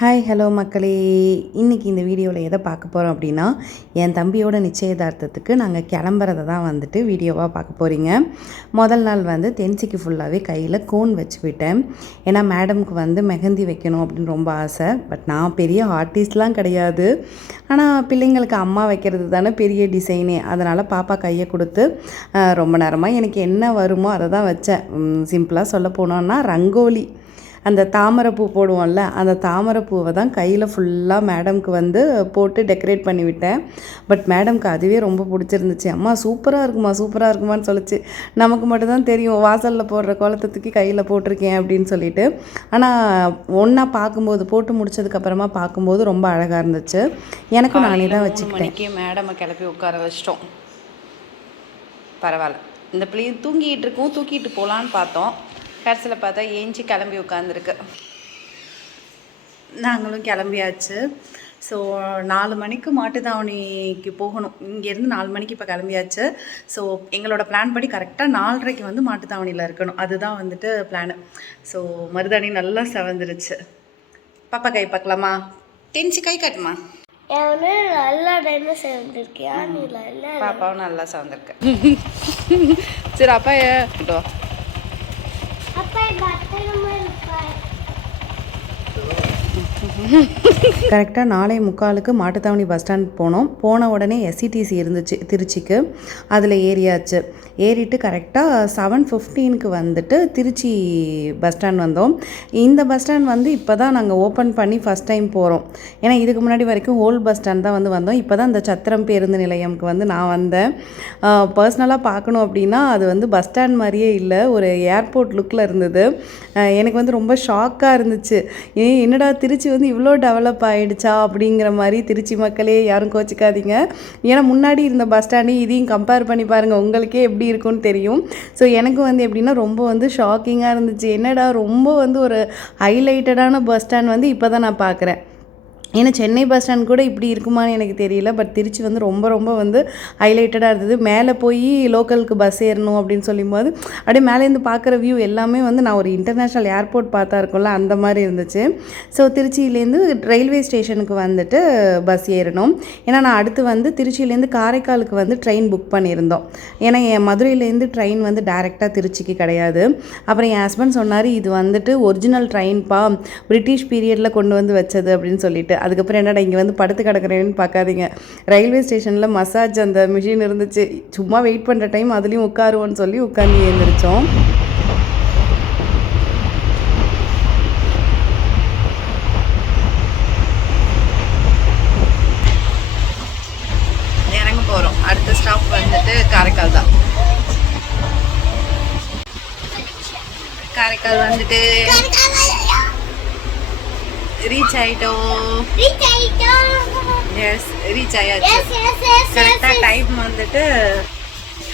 Hi hello மக்களே. இன்றைக்கி இந்த வீடியோவில் எதை பார்க்க போகிறோம் அப்படின்னா, என் தம்பியோட நிச்சயதார்த்தத்துக்கு நாங்கள் கிளம்புறத தான் வந்துட்டு வீடியோவாக பார்க்க போகிறீங்க. முதல் நாள் வந்து தென்சிக்கு ஃபுல்லாகவே கையில் கோன் வச்சு விட்டேன். ஏன்னா மேடம்க்கு வந்து மெஹந்தி வைக்கணும் அப்படின்னு ரொம்ப ஆசை. பட் நான் பெரிய ஆர்டிஸ்ட்லாம் கிடையாது. ஆனால் பிள்ளைங்களுக்கு அம்மா வைக்கிறது தானே பெரிய டிசைனே. அதனால் பாப்பா கையை கொடுத்து ரொம்ப நேரமாக எனக்கு என்ன வருமோ அதை தான் வச்சேன். சிம்பிளாக சொல்ல போனோன்னா ரங்கோலி, அந்த தாமரைப்பூ போடுவோம்ல, அந்த தாமரைப்பூவை தான் கையில் ஃபுல்லாக மேடம்க்கு வந்து போட்டு டெக்கரேட் பண்ணிவிட்டேன். பட் மேடம்க்கு அதுவே ரொம்ப பிடிச்சிருந்துச்சு. அம்மா சூப்பராக இருக்குமான்னு சொல்லிச்சு. நமக்கு மட்டும்தான் தெரியும் வாசலில் போடுற கோலத்துக்கு கையில் போட்டிருக்கேன் அப்படின்னு சொல்லிட்டு. ஆனால் ஒன்றா பார்க்கும்போது, போட்டு முடிச்சதுக்கப்புறமா பார்க்கும்போது ரொம்ப அழகாக இருந்துச்சு. எனக்கும் நானே தான் வச்சுக்கிட்டேன். மேடமை கிளப்பி உட்கார வச்சிட்டோம். பரவாயில்ல, இந்த பிள்ளையும் தூங்கிட்டு இருக்கும், தூக்கிட்டு போகலான்னு பார்த்தோம். கடைசியில் பார்த்தா ஏஞ்சி கிளம்பி உட்காந்துருக்கு. நாங்களும் கிளம்பியாச்சு. ஸோ 4 மணிக்கு மாட்டுத்தாவணிக்கு போகணும். இங்கேருந்து 4 மணிக்கு இப்போ கிளம்பியாச்சு. ஸோ எங்களோட பிளான் படி கரெக்டாக 4:30க்கு வந்து மாட்டுத்தாவணியில் இருக்கணும். அதுதான் வந்துட்டு பிளானு. ஸோ மருதாணி நல்லா செவந்துருச்சு. பாப்பா கை பார்க்கலாமா? தென்சி கை காட்டுமா? பாப்பாவும் நல்லா செவந்திருக்கு. சரி அப்பா கிட்டோ கரெக்டாக 4:45 மாட்டுத்தாவணி பஸ் ஸ்டாண்ட் போனோம். போன உடனே எஸ்சிடிசி இருந்துச்சு திருச்சிக்கு. அதில் ஏறியாச்சு. ஏறிட்டு கரெக்டாக 7:15க்கு வந்துட்டு திருச்சி பஸ் ஸ்டாண்ட் வந்தோம். இந்த பஸ் ஸ்டாண்ட் வந்து இப்போ தான் நாங்கள் ஓப்பன் பண்ணி ஃபஸ்ட் டைம் போகிறோம். ஏன்னா இதுக்கு முன்னாடி வரைக்கும் ஓல்டு பஸ் ஸ்டாண்ட் தான் வந்து வந்தோம். இப்போ தான் இந்த சத்திரம் பேருந்து நிலையம்க்கு வந்து நான் வந்தேன். பர்சனலாக பார்க்கணும் அப்படின்னா அது வந்து பஸ் ஸ்டாண்ட் மாதிரியே இல்லை, ஒரு ஏர்போர்ட் லுக்கில் இருந்தது. எனக்கு வந்து ரொம்ப ஷாக்காக இருந்துச்சு. என்னடா திருச்சி வந்து இவ்வளோ டெவலப் ஆகிடுச்சா அப்படிங்கிற மாதிரி. திருச்சி மக்களே யாரும் கோச்சிக்காதீங்க. ஏன்னா முன்னாடி இருந்த பஸ் ஸ்டாண்டையும் இதையும் கம்பேர் பண்ணி பாருங்கள், உங்களுக்கே எப்படி இருக்குன்னு தெரியும். ஸோ எனக்கு வந்து எப்படின்னா ரொம்ப வந்து ஷாக்கிங்காக இருந்துச்சு. என்னடா ரொம்ப வந்து ஒரு ஹைலைட்டடான பஸ் ஸ்டாண்ட் வந்து இப்போ தான் நான் பார்க்குறேன். ஏன்னா சென்னை பஸ் ஸ்டாண்ட் கூட இப்படி இருக்குமான்னு எனக்கு தெரியல. பட் திருச்சி வந்து ரொம்ப வந்து ஹைலைட்டடாக இருந்தது. மேலே போய் லோக்கலுக்கு பஸ் ஏறணும் அப்படின்னு சொல்லும்போது அப்படியே மேலேருந்து பார்க்குற வியூ எல்லாமே வந்து நான் ஒரு இன்டர்நேஷ்னல் ஏர்போர்ட் பார்த்தா இருக்கும்ல அந்த மாதிரி இருந்துச்சு. ஸோ திருச்சியிலேருந்து ரயில்வே ஸ்டேஷனுக்கு வந்துட்டு பஸ் ஏறணும். ஏன்னா நான் அடுத்து வந்து திருச்சியிலேருந்து காரைக்காலுக்கு வந்து ட்ரெயின் புக் பண்ணியிருந்தோம். ஏன்னா என் மதுரையிலேருந்து ட்ரெயின் வந்து டைரெக்டாக திருச்சிக்கு கிடையாது. அப்புறம் என் ஹஸ்பண்ட் சொன்னார், இது வந்துட்டு ஒரிஜினல் ட்ரெயின்ப்பா, பிரிட்டிஷ் பீரியடில் கொண்டு வந்து வச்சது அப்படின்னு சொல்லிட்டு. அதுக்கப்புறம் என்னடா இங்கே வந்து படுத்து கிடக்குறேன்னு பார்க்காதீங்க. ரயில்வே ஸ்டேஷனில் மசாஜ் அந்த மிஷின் இருந்துச்சு. சும்மா வெயிட் பண்ணுற டைம் அதுலேயும் உட்காருவோன்னு சொல்லி உட்காந்து எழுந்திரிச்சோம். இறங்க போகிறோம். அடுத்த ஸ்டாப் வந்துட்டு காரைக்கால் தான். காரைக்கால் வந்துட்டு ரீச் ஆயிட்டோம். எஸ், ரீச் ஆயாச்சு. கரெக்டாக டைம் வந்துட்டு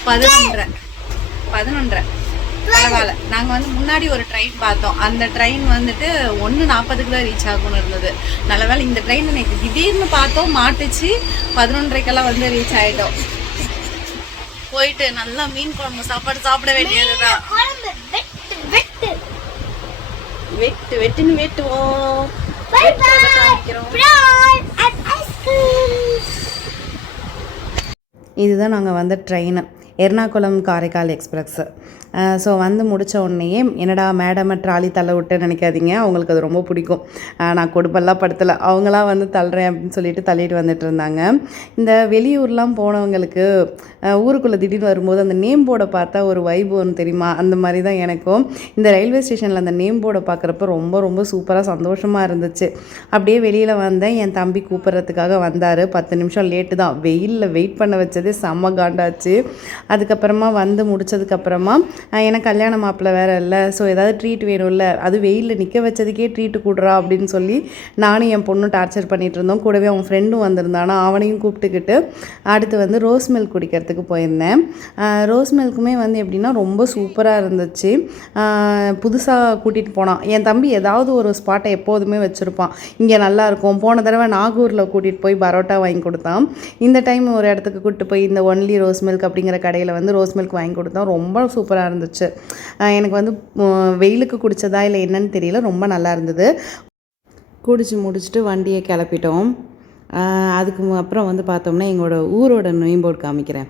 11:30. பரவாயில்ல. நாங்கள் வந்து முன்னாடி ஒரு ட்ரெயின் பார்த்தோம். அந்த ட்ரெயின் வந்துட்டு 1:40க்கு தான் ரீச் ஆகும்னு இருந்தது. நல்ல வேலை இந்த ட்ரெயின் எனக்கு திடீர்னு பார்த்தோம், மாட்டுச்சு. 11:30க்கெல்லாம் வந்து ரீச் ஆகிட்டோம். போயிட்டு நல்லா மீன் குழம்பு சாப்பாடு சாப்பிட வேண்டியதுதான். வெட்டுன்னு வெட்டுவோம். இதுதான் நாங்கள் வந்த train, Ernakulam Karaikal express. So வந்து முடித்த உடனேயே என்னடா மேடமை ட்ராலி தள்ள விட்டு நினைக்காதீங்க, அவங்களுக்கு அது ரொம்ப பிடிக்கும். நான் கொடுப்பெல்லாம் படுத்தலை, அவங்களாம் வந்து தள்ளுறேன் அப்படின்னு சொல்லிட்டு தள்ளிட்டு வந்துட்டு இருந்தாங்க. இந்த வெளியூர்லாம் போனவங்களுக்கு ஊருக்குள்ளே திடீர்னு வரும்போது அந்த நேம் போர்டை பார்த்தா ஒரு வைப் ஒன்று தெரியுமா, அந்த மாதிரி தான் எனக்கும். இந்த ரயில்வே ஸ்டேஷனில் அந்த நேம் போர்டை பார்க்குறப்ப ரொம்ப சூப்பராக சந்தோஷமாக இருந்துச்சு. அப்படியே வெளியில் வந்தேன். என் தம்பி கூப்பிட்றதுக்காக வந்தார். 10 நிமிஷம் லேட்டு தான். வெயிலில் வெயிட் பண்ண வச்சதே செம்ம காண்டாச்சு. அதுக்கப்புறமா வந்து முடித்ததுக்கப்புறமா எனக்கு கல்யாண மாப்பிள்ளை வேறு இல்லை, ஸோ ஏதாவது ட்ரீட் வேணும்ல, அது வெயிலில் நிற்க வச்சதுக்கே ட்ரீட்டு கூடுறா அப்படின்னு சொல்லி நானும் என் பொண்ணும் டார்ச்சர் பண்ணிகிட்டு இருந்தோம். கூடவே அவன் ஃப்ரெண்டும் வந்திருந்தானா, அவனையும் கூப்பிட்டுக்கிட்டு அடுத்து வந்து ரோஸ் மில்க் குடிக்கிறதுக்கு போயிருந்தேன். ரோஸ் மில்க்குமே வந்து எப்படின்னா ரொம்ப சூப்பராக இருந்துச்சு. புதுசாக கூட்டிகிட்டு போனான் என் தம்பி. ஏதாவது ஒரு ஸ்பாட்டை எப்போதுமே வச்சுருப்பான். இங்கே நல்லாயிருக்கும். போன தடவை நாகூரில் கூட்டிகிட்டு போய் பரோட்டா வாங்கி கொடுத்தான். இந்த டைம் ஒரு இடத்துக்கு கூப்பிட்டு போய் இந்த ஒன்லி ரோஸ் மில்க் அப்படிங்கிற கடையில் வந்து ரோஸ் மில்க் வாங்கி கொடுத்தோம். ரொம்ப சூப்பராக இருந்துச்சு. எனக்கு வந்து வெயிலுக்கு குடித்ததா இல்லை என்னன்னு தெரியல, ரொம்ப நல்லா இருந்தது. குடிச்சு முடிச்சுட்டு வண்டியை கிளப்பிட்டோம். அதுக்கு அப்புறம் வந்து பார்த்தோம்னா எங்களோட ஊரோட நேம் போர்டு காமிக்கிறேன்.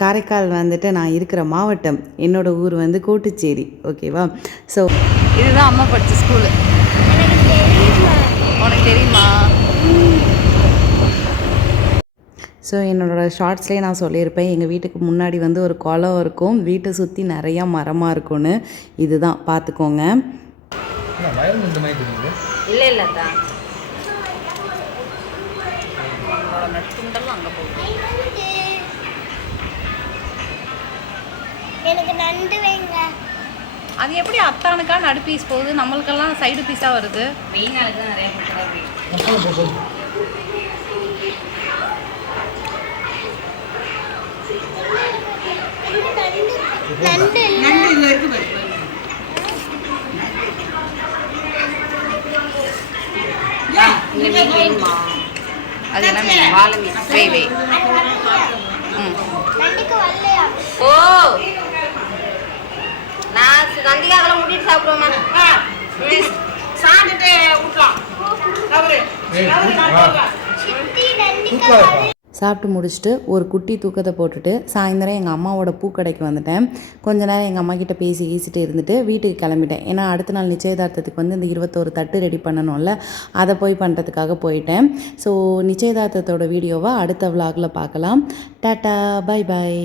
காரைக்கால் வந்துட்டு நான் இருக்கிற மாவட்டம், என்னோடய ஊர் வந்து கோட்டுச்சேரி. ஓகேவா? ஸோ இதுதான் அம்மா படித்த ஸ்கூலு. உனக்கு தெரியுமா? ஸோ என்னோடய ஷார்ட்ஸ்லேயே நான் சொல்லியிருப்பேன், எங்கள் வீட்டுக்கு முன்னாடி வந்து ஒரு குளம் இருக்கும், வீட்டை சுற்றி நிறையா மரமாக இருக்கும்னு. இதுதான் பார்த்துக்கோங்க. இல்லை இல்லைதா அங்கே போகுது. எனக்கு நண்டு வைங்க. அது எப்படி அத்தானுக்கா நடு பீஸ் போகுது, நம்மளுக்கெல்லாம் சைடு பீஸாக வருது. வெயில் நாளுக்கு தான் நிறையா போட்டு. அது என்ன மீன்? வாழை மீன் ஃப்ரைவே. ஓ நான் நந்திகா அதெல்லாம் ஊட்டிட்டு சாப்பிடுவோமா? சாப்பிட்டுட்டு ஊட்டலாம். சாப்பிட்டு முடிச்சுட்டு ஒரு குட்டி தூக்கத்தை போட்டுட்டு சாயந்தரம் எங்கள் அம்மாவோட பூக்கடைக்கு வந்துட்டேன். கொஞ்ச நேரம் எங்கள் அம்மா கிட்ட பேசிட்டு இருந்துட்டு வீட்டுக்கு கிளம்பிட்டேன். ஏன்னா அடுத்த நாள் நிச்சயதார்த்தத்துக்கு வந்து இந்த 21 தட்டு ரெடி பண்ணணும்ல, அதை போய் பண்ணுறதுக்காக போயிட்டேன். ஸோ நிச்சயதார்த்தத்தோட வீடியோவை அடுத்த விலாகில் பார்க்கலாம். Tata, bye bye.